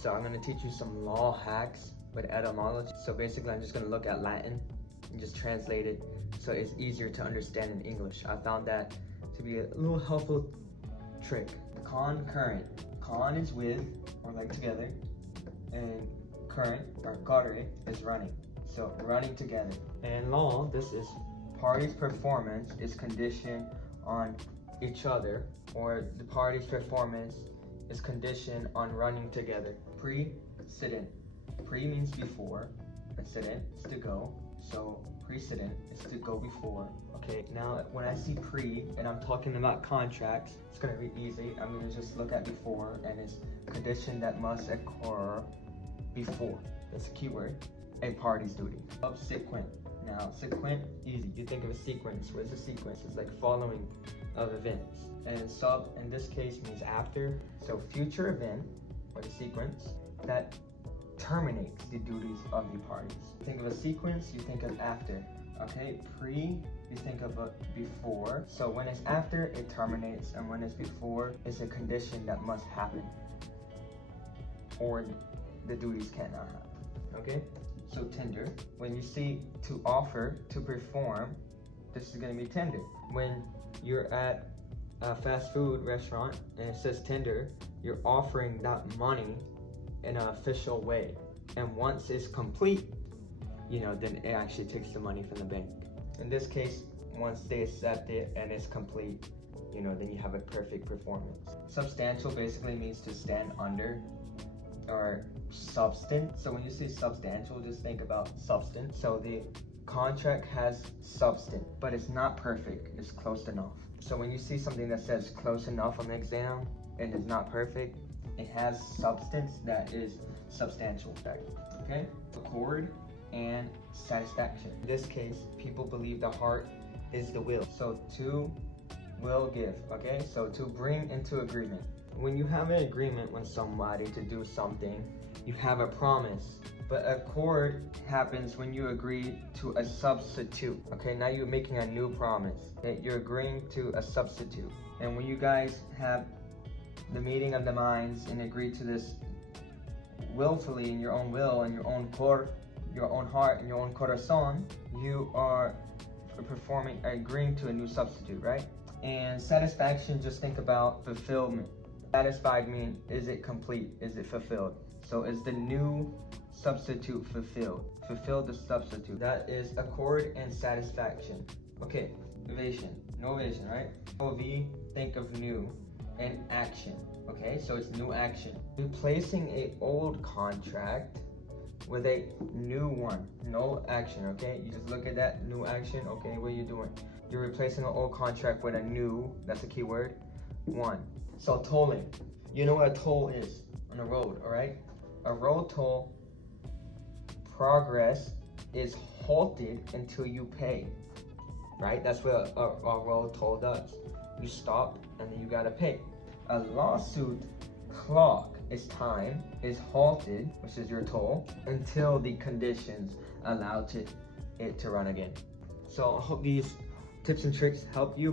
So I'm going to teach you some law hacks with etymology. So basically I'm just going to look at Latin and just translate it so it's easier to understand in English. I found that to be a little helpful trick. Concurrent. Con is with, or like together, and current, or correre, is running. So running together. And law, this is parties' performance is conditioned on each other, or the party's performance is conditioned on running together. Precedent. Pre means before, precedent is to go, so precedent is to go before. Okay, now when I see pre and I'm talking about contracts, it's gonna be easy. I'm gonna just look at before, and it's condition that must occur before. That's a keyword. A party's duty. Subsequent. Now, sequent, easy. You think of a sequence. What is a sequence? It's like following of events. And sub, in this case, means after. So future event, or the sequence, that terminates the duties of the parties. Think of a sequence, you think of after. Okay, pre, you think of a before. So when it's after, it terminates, and when it's before, it's a condition that must happen, or the duties cannot happen. Okay? So tender, when you see to offer, to perform, this is going to be tender. When you're at a fast food restaurant and it says tender, you're offering that money in an official way. And once it's complete, then it actually takes the money from the bank. In this case, once they accept it and it's complete, then you have a perfect performance. Substantial basically means to stand under, or substance. So when you say substantial, just think about substance. So the contract has substance, but it's not perfect, it's close enough. So when you see something that says close enough on the exam and is not perfect, it has substance that is substantial. Okay? Accord and satisfaction. In this case, people believe the heart is the will. So to will give, okay? So to bring into agreement. When you have an agreement with somebody to do something, you have a promise. But accord happens when you agree to a substitute. Okay, now you're making a new promise. Okay? You're agreeing to a substitute. And when you guys have the meeting of the minds and agree to this willfully in your own will and your own core, your own heart and your own corazon, you are agreeing to a new substitute, right? And satisfaction, just think about fulfillment. Satisfied means, is it complete? Is it fulfilled? So is the new substitute fulfilled? Fulfill the substitute. That is accord and satisfaction. Okay, novation. Novation, right? OV, think of new, and action. Okay, so it's new action. Replacing a old contract with a new one. No action, okay? You just look at that, new action. Okay, what are you doing? You're replacing an old contract with a new, that's a keyword, one. So tolling. You know what a toll is on a road, all right? A road toll, progress is halted until you pay, right? That's what a road toll does. You stop and then you gotta pay. A lawsuit clock is time, is halted, which is your toll, until the conditions allow it to run again. So I hope these tips and tricks help you.